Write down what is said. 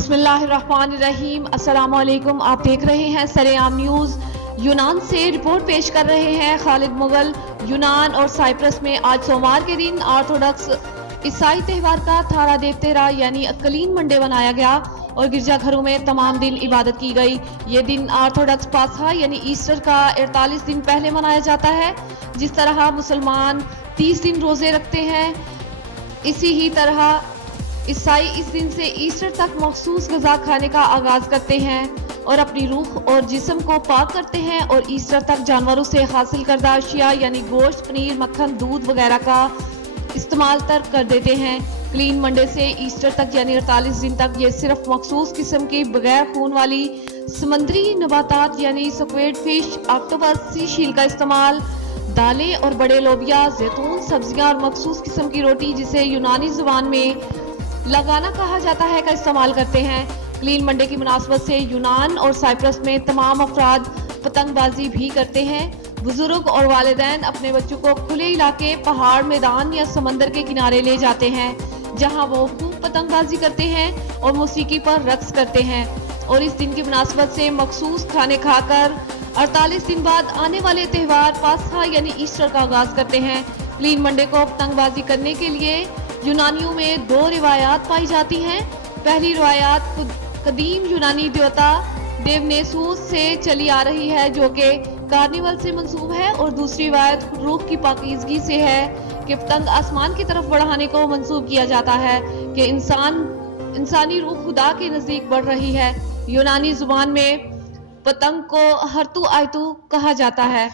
बिस्मिल्लाहिर्रहमानिर्रहीम। अस्सलाम वालेकुम। आप देख रहे हैं सरेआम न्यूज़। यूनान से रिपोर्ट पेश कर रहे हैं खालिद मुगल। यूनान और साइप्रस में आज सोमवार के दिन ऑर्थोडॉक्स ईसाई त्यौहार का थारा देवतेरा यानी अक्लीन मंडे मनाया गया और गिरजाघरों में तमाम दिन इबादत की गई। ये दिन ऑर्थोडॉक्स पासा यानी ईस्टर का 48 दिन पहले मनाया जाता है। जिस तरह मुसलमान 30 दिन रोजे रखते हैं, इसी ही तरह ईसाई इस दिन से ईस्टर तक मखसूस ग़िज़ा खाने का आगाज करते हैं और अपनी रूह और जिस्म को पाक करते हैं और ईस्टर तक जानवरों से हासिल करदा अशिया यानी गोश्त, पनीर, मक्खन, दूध वगैरह का इस्तेमाल तर्क कर देते हैं। क्लीन मंडे से ईस्टर तक यानी 48 दिन तक ये सिर्फ मखसूस किस्म की बगैर खून वाली समंदरी नबातात यानी स्क्विड, फिश, ऑक्टोपस, सी शील का इस्तेमाल, दालें और बड़े लोबिया, जैतून, सब्जियां और मखसूस किस्म की रोटी जिसे यूनानी जुबान में लगाना कहा जाता है का इस्तेमाल करते हैं। क्लीन मंडे की मुनासबत से यूनान और साइप्रस में तमाम अफराद पतंगबाजी भी करते हैं। बुजुर्ग और वालिदैन अपने बच्चों को खुले इलाके, पहाड़, मैदान या समंदर के किनारे ले जाते हैं जहां वो खूब पतंगबाजी करते हैं और मौसीकी पर रक्स करते हैं और इस दिन की मुनासबत से मखसूस खाने खाकर 48 दिन बाद आने वाले त्यौहार पास्खा यानी ईस्टर का आगाज करते हैं। क्लीन मंडे को पतंगबाजी करने के लिए यूनानियों में 2 रिवायात पाई जाती हैं। पहली रिवायात कदीम यूनानी देवता देवनेसूस से चली आ रही है जो कि कार्निवल से मंसूब है, और दूसरी रिवायत रूह की पाकीज़गी से है कि पतंग आसमान की तरफ बढ़ाने को मंसूब किया जाता है कि इंसानी रूह खुदा के नज़दीक बढ़ रही है। यूनानी जुबान में पतंग को हरतू आयतू कहा जाता है।